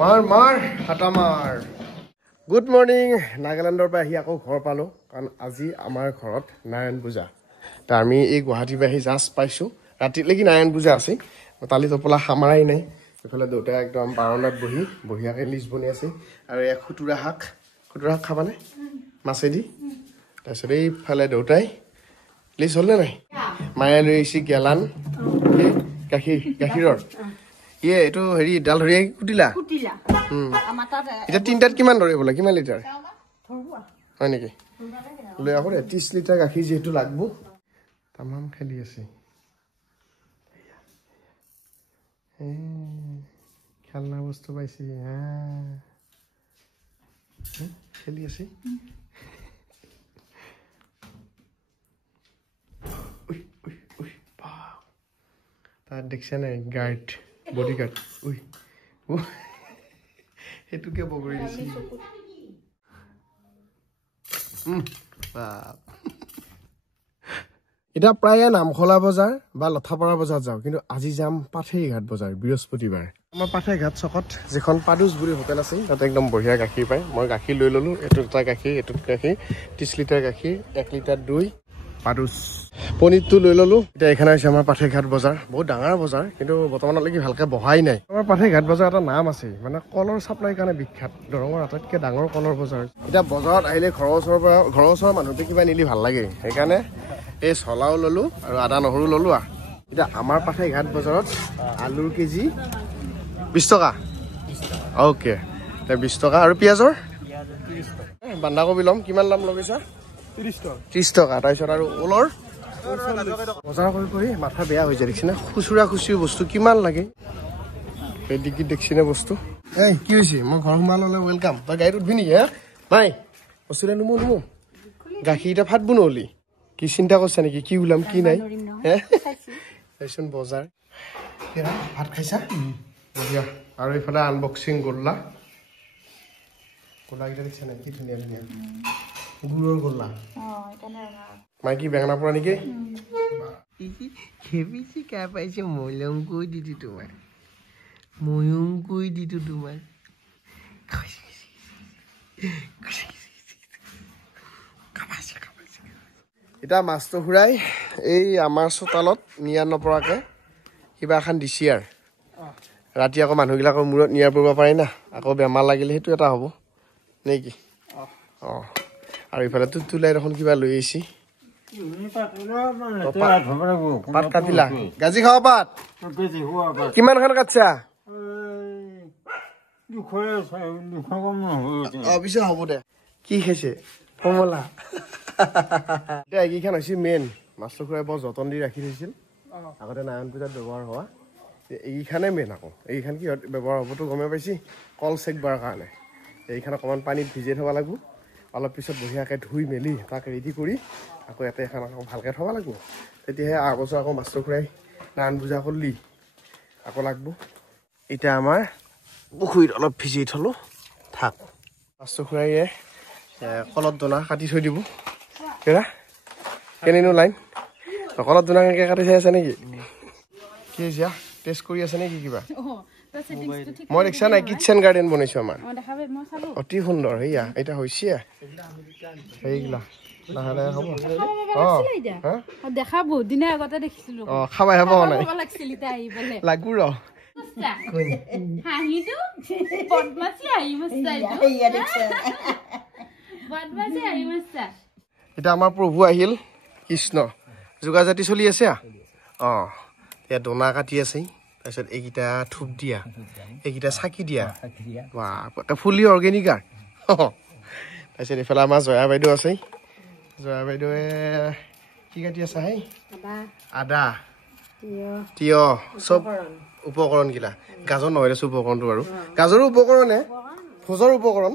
মাৰ হাতা মাৰ গুড মৰ্নিং নাগালেণ্ডৰ পৰা আহি আকৌ ঘৰ পালোঁ কাৰণ আজি আমাৰ ঘৰত নাৰায়ণ পূজা তা আমি এই গুৱাহাটীৰ পৰা আহি জাষ্ট পাইছোঁ ৰাতিলৈকে নাৰায়ণ পূজা আছে তালি টপলা সামাৰাই নাই এফালে দেউতা একদম বাৰান্দাত বঢ়িয়াকৈ লিষ্ট বনাই আছে আৰু এক খুতুৰা শাক খাবানে মাছেদি তাৰপিছত এইফালে দেউতাই লিষ্ট হ'লনে নাই মায়ে লৈ আহিছে গেলান গাখীৰৰ ইয়ে এইটো হেৰি ডাল ধৰিয়াই কুটিলা এতিয়া তিনিটাত কিমান ধৰে বোলে কিমান লিটাৰ হয় নেকি লৈ আহো 30 লিটাৰ গাখীৰ যিহেতু লাগব তামাম খেলি আছে খেলনা বস্তু পাইছে খেলি আছে তাত দেখিছে নাই গাৰ্ড বডি গাৰ্ড সেইটোকে বগৰি দিছে এতিয়া প্ৰায় নামখলা বজাৰ বা লথাপাৰা বজাৰ যাওঁ কিন্তু আজি যাম পাঠেৰিঘাট বজাৰ বৃহস্পতিবাৰ আমাৰ পাঠেৰিঘাট চকত যিখন পাদুচ বুলি হোটেল আছে তাতে একদম বঢ়িয়া গাখীৰ পায় মই গাখীৰ লৈ ল'লোঁ এইটোত এটা গাখীৰ এইটোত গাখীৰ 30 লিটাৰ গাখীৰ 1 লিটাৰ দৈ পাদুচ পনীৰটো লৈ ল'লোঁ এতিয়া এখানে হৈছে আমাৰ পাঠেৰিঘাট বজাৰ বহুত ডাঙৰ বজাৰ কিন্তু বৰ্তমানলৈকে ভালকৈ বহাই নাই আমাৰ পাঠেৰিঘাট বজাৰ এটা নাম আছে মানে কলৰ চাপ্লাইৰ কাৰণে বিখ্যাত দৰঙৰ আটাইতকৈ ডাঙৰ কলৰ বজাৰ এতিয়া বজাৰত আহিলে ঘৰৰ ওচৰৰ মানুহটো কিবা নিলি ভাল লাগে সেইকাৰণে এই চলাও ল'লোঁ আৰু আদা নহৰু ল'লোঁ এতিয়া আমাৰ পাঠেৰিঘাট বজাৰত আলুৰ কেজি 20 টকা অ'কে 20 টকা আৰু পিঁয়াজৰ বন্ধাকবি ল'ম কিমান দাম লগাইছা 30 টকা তাৰপিছত আৰু ওলৰ বজাৰ কৰি মাথা বেয়া হৈ যায় দেখিছেনে খুচুৰা বস্তু কিমান লাগে এই ডিগিত দেখিছেনে বস্তু এই কি হৈছে মই ঘৰ সোমালে ৱেলকাম তই গাড়ীত উঠবি নেকি নাই বস্তুৰে নুমো গাখীৰ এতিয়া ভাত বনলি কি চিন্তা কৰিছা নেকি কি ওলাম কি নাই এইচোন বজাৰ ভাত খাইছা বঢ়িয়া আৰু এইফালে আনবক্সিং গোল্লাকেইটা দেখিছা নাই কি ধুনীয়া গুড়ৰ গোল্লা মাইকী বেঙেনা পৰা নেকি খেপিছি কা পাইছে মলংকৈ দিটো তোমাৰ এতিয়া মাছটো ঘূৰাই এই আমাৰ চোতালত নিয়াৰ নপৰাকৈ কিবা এখন দিছি আৰু ৰাতি আকৌ মানুহবিলাকৰ মূৰত নিয়াৰ পৰিব পাৰে না আকৌ বেমাৰ লাগিলে সেইটো এটা হ'ব নে কি অঁ আৰু ইফালে তুলাই দেখোন কিবা লৈ আহিছি পাত কাটিলা গাজি খাৱা পাত কিমানখন কাটছা পিছে হ'ব দে কি খাইছে কমলা এতিয়া এইকেইখন হৈছে মেইন মাছটো খুৱাই বৰ যতন দি ৰাখি থৈছিল আগতে নাৰায়ণ পূজাত ব্যৱহাৰ হোৱা এইখানে মেইন আকৌ এইখান কি ব্যৱহাৰ হ'বতো গমে পাইছি কল চেকবাৰ কাৰণে এইখান অকণমান পানীত ভিজাই থ'ব লাগিব অলপ পিছত বঢ়িয়াকৈ ধুই মেলি তাক ৰেডি কৰি আকৌ ইয়াতে এখন আকৌ ভালকৈ থ'ব লাগিব তেতিয়াহে অহা বছৰ আকৌ মাছটো ঘূৰাই নাৰায়ণ পূজা কৰিলি আকৌ লাগিব এতিয়া আমাৰ পুখুৰীত অলপ ভিজাই থ'লোঁ থাক মাছটো ঘূৰাই কলত দোনা কাটি থৈ দিব কেনেনো লাইন কলত দোনা কেনেকৈ কাটি থৈ আছে নেকি কি হৈছে টেষ্ট কৰি আছে নেকি কিবা মই দেখিছা নাই কিটচেন গাৰ্ডেন বনাইছোঁ আমাৰ অতি সুন্দৰ সেয়া এতিয়া হৈছে সেইগিলা লাহে লাহে হ'ব দেখা বহুত দিনৰ আগতে দেখিছিলো খাবাই হ'ব নাই লাগু ৰ এতিয়া আমাৰ প্ৰভু আহিল কৃষ্ণ যোগাজাতি চলি আছে এতিয়া দোনা কাটি আছে তাৰপিছত এইকেইটা থুপ দিয়া এইকেইটা চাকি দিয়া ফুলি অৰ্গেনিক তাৰপিছত এইফালে আমাৰ জয়া বাইদেউ আছে জয়া বাইদেৱে কি কাটি আছে হেই আদা তিয়হ চব উপকৰণগিলা গাজৰ নহয় দেচোন উপকৰণটো আৰু গাজৰো উপকৰণে ভোজৰ উপকৰণ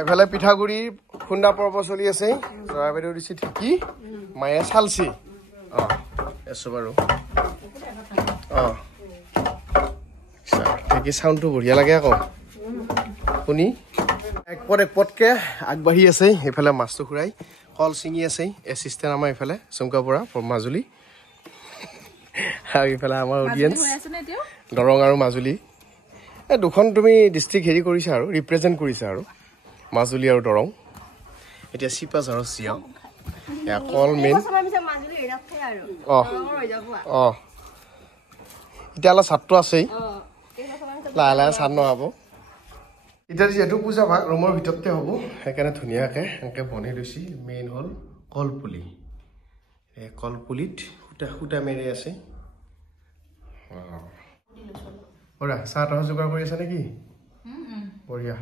এইফালে পিঠাগুড়িৰ খুন্দা পৰ্ব চলি আছে জয়া বাইদেউ দিছে ঢেঁকী মায়ে চালছি আছো বাৰু ঢেঁকী চাউণ্ডটো বঢ়িয়া লাগে আকৌ শুনি একপদকে আগবাঢ়ি আছে এইফালে মাছটো ঘূৰাই কল ছিঙি আছে এছিষ্টেণ্ট আমাৰ এইফালে চমকা পৰা মাজুলী আৰু এইফালে আমাৰ অডিয়েঞ্চ দৰং আৰু মাজুলী এই দুখন তুমি ডিষ্ট্ৰিক্ট হেৰি কৰিছা আৰু ৰিপ্ৰেজেণ্ট কৰিছা আৰু মাজুলী আৰু দৰং এতিয়া চিপাছ আৰু চিয়া কল মেইন এতিয়া অলপ ছাত্ৰ আছেই লাহে লাহে চাট নহ'ব এতিয়া যিহেতু পূজা ভাগ ৰুমৰ ভিতৰতে হ'ব সেইকাৰণে ধুনীয়াকৈ এনেকৈ বনাই লৈছে মেইন হ'ল কলপুলি এই কলপুলিত সূতা মেৰি আছে চাহ তাহ যোগাৰ কৰি আছে নেকি বঢ়িয়া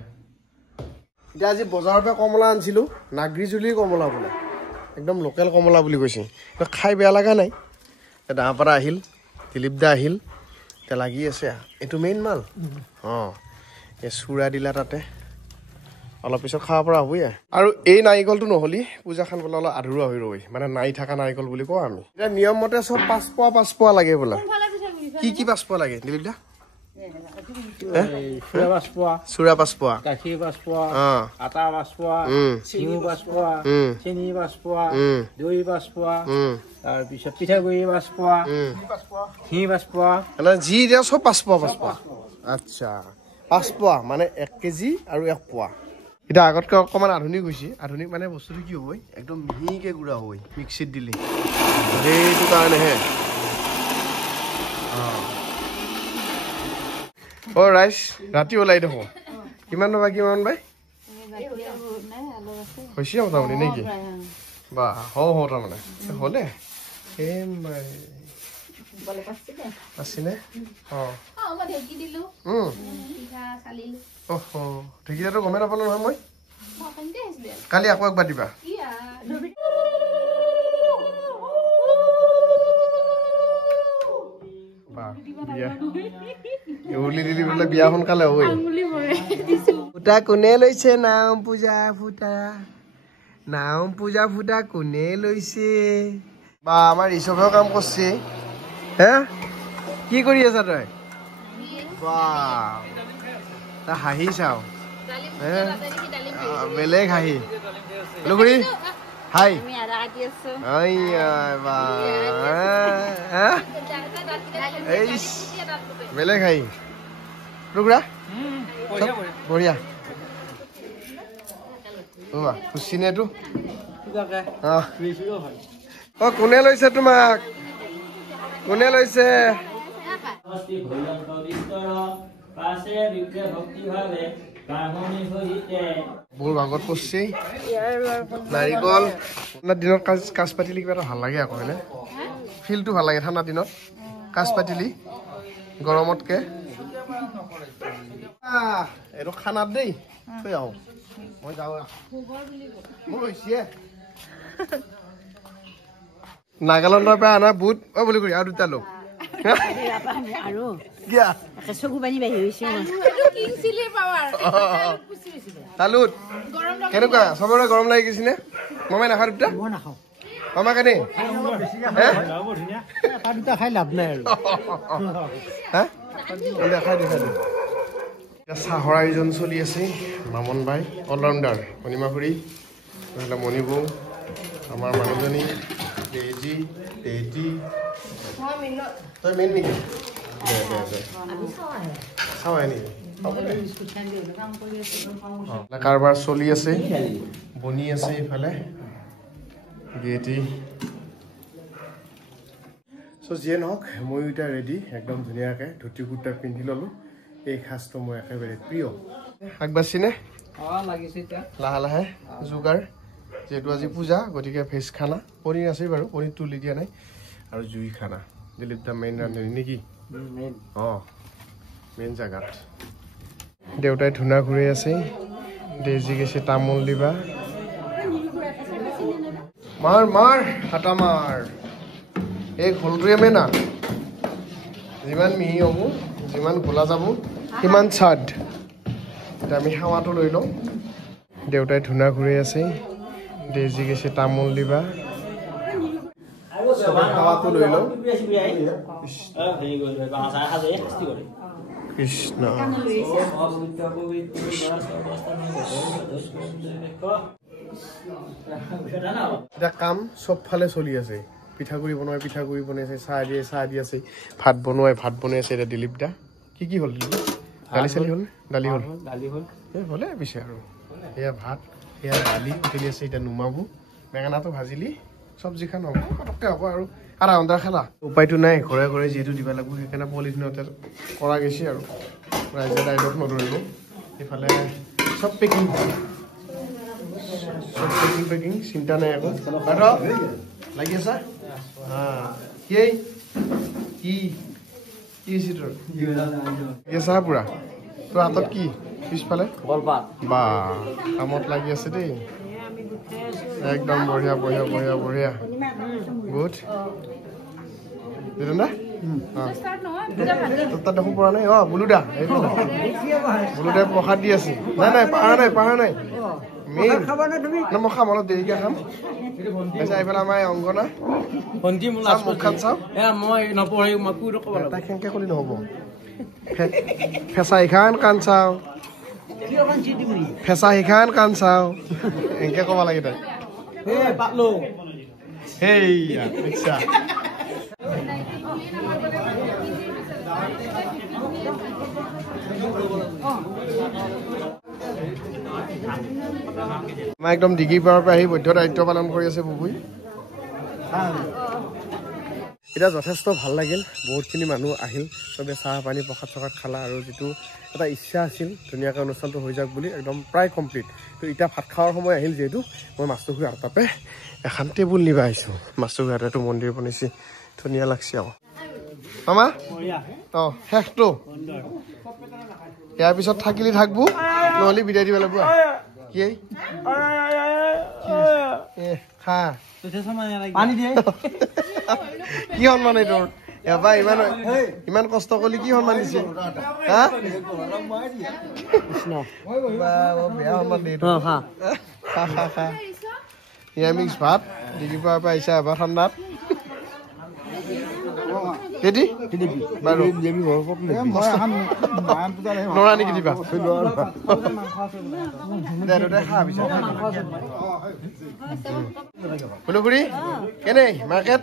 এতিয়া আজি বজাৰৰ পৰা কমলা আনিছিলোঁ নাগৰিজুলিৰ কমলা বোলে একদম লোকেল কমলা বুলি কৈছে খাই বেয়া লগা নাই ডাঙৰ পৰা আহিল দিলীপ দা আহিল এতিয়া লাগি আছে এইটো মেইন মাল এই চূড়া দিলা তাতে অলপ পিছত খাব পৰা হ'বই আৰু এই নাৰিকলটো নহ'লে পূজাখন বোলে অলপ আধৰুৱা হৈ ৰৈ মানে নাই থকা নাৰিকল বুলি কওঁ আমি এতিয়া নিয়ম মতে চব 5 পোৱা লাগে বোলে কি 5 পোৱা লাগে দিলীপ দা চূড়া 5 পোৱা গাখীৰ 5 পোৱা আটা 5 পোৱা ঘিউ 5 পোৱা চেনি 5 পোৱা দৈ 5 পোৱা তাৰপিছত পিঠাগুড়ি 5 পোৱা ঘি 5 পোৱা মানে যি দিয়া চব 5 পোৱা আচ্ছা 5 পোৱা মানে 1 কেজি আৰু 1 পোৱা এটা আগতকৈ অকণমান আধুনিক হৈছে আধুনিক মানে বস্তুটো কি হয় একদম মিহিকৈ গুড়া হয় মিক্সিত দিলে সেইটো কাৰণেহে ৰাইচ ৰাতি ওলাই দেখোঁ কিমান পাবা কিমান বাই হৈছে মোটামুটি নেকি বা হওঁ তাৰমানে হ'লে আছিলে ঢেঁকীয়াটো গমেই নাপালো নহয় মই কালি আকৌ একবাৰ দিবা উৰুলি দিলি বোলে বিয়া সোনকালে হয় ফুটা কোনে লৈছে নাম পূজা ফুটা কোনে লৈছে বা আমাৰ ঋষভেও কাম কৰিছে হে কি কৰি আছা তই বা হাঁহি চাও বেলেগ হাঁহি লগৰী হাই বেলেগ হাঁহি লুগুৰা বঢ়িয়া খুচি নে এইটো কোনে লৈছে তোমাক কোনে লৈছে মোৰ ভাগত পৰছি নাৰিকল ঠাণ্ডাৰ দিনত কাজ পাতিলি কিবা এটা ভাল লাগে আকৌ হয়নে ফিলটো ভাল লাগে ঠাণ্ডাৰ দিনত কাজ পাতিলি গৰমতকে এইটো খানাত দেই থৈ আহোঁ মই যাওঁ মোৰ হৈছে নাগালেণ্ডৰ পৰা অনা বুট বুলি কৰি আৰু দুটা লোক কেনেকুৱা চবৰে গৰম লাগি গৈছিলে মামাই নাখা দুটা মামা কেনে খাই লাভ নাই আৰু চাহৰ আয়োজন চলি আছে মামন বাই অলৰাউণ্ডাৰ অনিমা খুৰী নহ'লে মণি বৌ আমাৰ মানুহজনী তেজি তই মেইন নেকি চাওঁ নেকি কাৰবাৰ চলি আছে বনি আছে ইফালে গেটি যিয়ে নহওক ময়ো এতিয়া ৰেডি একদম ধুনীয়াকৈ ধুতি কুৰ্তা পিন্ধি ল'লোঁ এই সাজটো মোৰ একেবাৰে প্ৰিয় আগবাচিনে লাহে লাহে যোগাৰ যিহেতু আজি পূজা গতিকে ভেজ খানা পনীৰ আছেই বাৰু পনীৰ তুলি দিয়া নাই আৰু জুই খানা দিলীপ দা মেইন ৰান্ধনি নেকি মেইন জেগাত দেউতাই ধূনা ঘূৰি আছে দেজি গৈছে তামোল দিবা মাৰ হাতা মাৰ এই ঘোলটোৱে মেইনা যিমান মিহি হ'ব যিমান ঘোলা যাব সিমান চাদ এতিয়া আমি সেৱাটো লৈ লওঁ দেউতাই ধূনা ঘূৰি আছে দেজি গৈছে তামোল দিবা সেৱাটো লৈ লওঁ কৃষ্ণ এতিয়া কাম চবফালে চলি আছে পিঠাগুড়ি বনাইছে চাহ দি আছে ভাত বনাই আছে এতিয়া দিলীপ দা কি হ'ল দিলীপ দালি চালি হ'ল দালি হ'ল দালি হ'ল এই হ'লে পিছে আৰু এয়া ভাত এয়া দালি উতলি আছে এতিয়া নুমাবো বেঙেনাটো ভাজিলি চব্জি খান হ'ব পটককৈ হ'ব আৰু আধা ঘণ্টা খালা উপায়টো নাই ঘৰে ঘৰে যিহেতু দিব লাগিব সেইকাৰণে পলিথিনতে কৰা গৈছে আৰু ৰাইজে ডাইৰেক্ট নধৰিব এইফালে চব পেকিং পেকিং চিন্তা নাই আকৌ লাগি আছা কি হৈছে তোৰ লাগি আছা পুৰা তোৰ হাতত কি পিছফালে বা কামত লাগি আছে দেই একদম বঢ়িয়া বঢ়িয়া বঢ়িয়া বঢ়িয়া গুড না তাত দেখোন পৰা নাই বুলুদা বুলুদাই প্ৰসাদ দি আছে নাই নাই পাহৰা নাই মেইন মই খাম অলপ দেৰিকে খাম এইফালে আমাৰ অংগনা মুখখন চাওঁ তাই সেনেকে ক'লে নহ'ব ফেঁচা ইখান কাণ চাওঁ ফেঁচা সিখান কাণ চাওঁ এনেকে ক'ব লাগে তাই সেইয়া ইচ্ছা আমাৰ একদম ডিগ্ৰী পাৰৰ পৰা আহি বৈধ দায়িত্ব পালন কৰি আছে বুবুই এতিয়া যথেষ্ট ভাল লাগিল বহুতখিনি মানুহ আহিল চবে চাহ পানী প্ৰসাদ চসাদ খালা আৰু যিটো এটা ইচ্ছা আছিল ধুনীয়াকৈ অনুষ্ঠানটো হৈ যাওক বুলি একদম প্ৰায় কমপ্লিট তো এতিয়া ভাত খোৱাৰ সময় আহিল যিহেতু মই মাছটোঘুৰি আটাপে এখন টেবুল নিব আহিছোঁ মাছটোঘুৰি আটাটো মন্দিৰ বনাইছে ধুনীয়া লাগছে আকৌ মামা শেষটো ইয়াৰ পিছত থাকিলে থাকবো নহ'লে বিদায় দিব লাগিব কি খা পানী দিয়ে কি সন্মান তোৰ এবাৰ ইমান কষ্ট কৰিলি কি সন্মান দিছে বেয়া সন্মান দিয়ে নিৰামিষ ভাত ডিগ্ৰী পাৰৰ পৰা আহিছা এবাৰ ঠাণ্ডাত নৰা নেকি দিবা ফুলুগুৰি কেনে মাৰ্কেট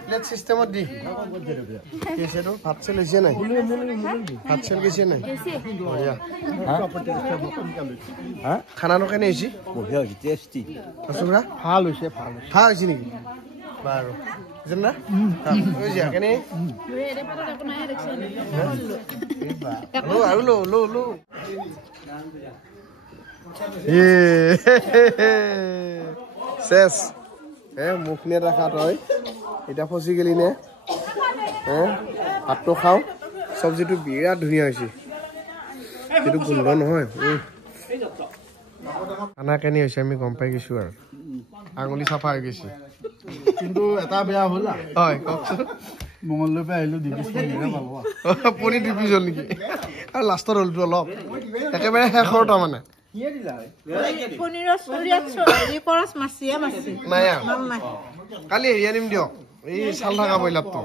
প্লেট চিষ্টেমত দি গৈছেতো ভাত চেল হৈছে নাই ভাত চেল গৈছে নাই বঢ়িয়া খানাটো কেনে হৈছে ভাল হৈছে নেকি বাৰু না কেনে আৰু লো চেচ মুখ নিয়ে দেখা তই এতিয়া ফচি গেলি নে ভাতটো খাওঁ চব্জিটো বিৰাট ধুনীয়া হৈছে সেইটো গোন্ধ নহয় খানা কেনে হৈছে আমি গম পাই গৈছো আৰু আঙুলি চাফা হৈ গৈছে কিন্তু এটা বেয়া হ'ল হয় কওকচোন মঙলদৈৰ পৰা আহিলো পনীৰ ডিভিজন নেকি আৰু লাষ্টত হ'লতো অলপ একেবাৰে শেষৰ তাৰমানে নাই কালি হেৰি আনিম দিয়ক এই চাল থকা ব্ৰইলাৰটো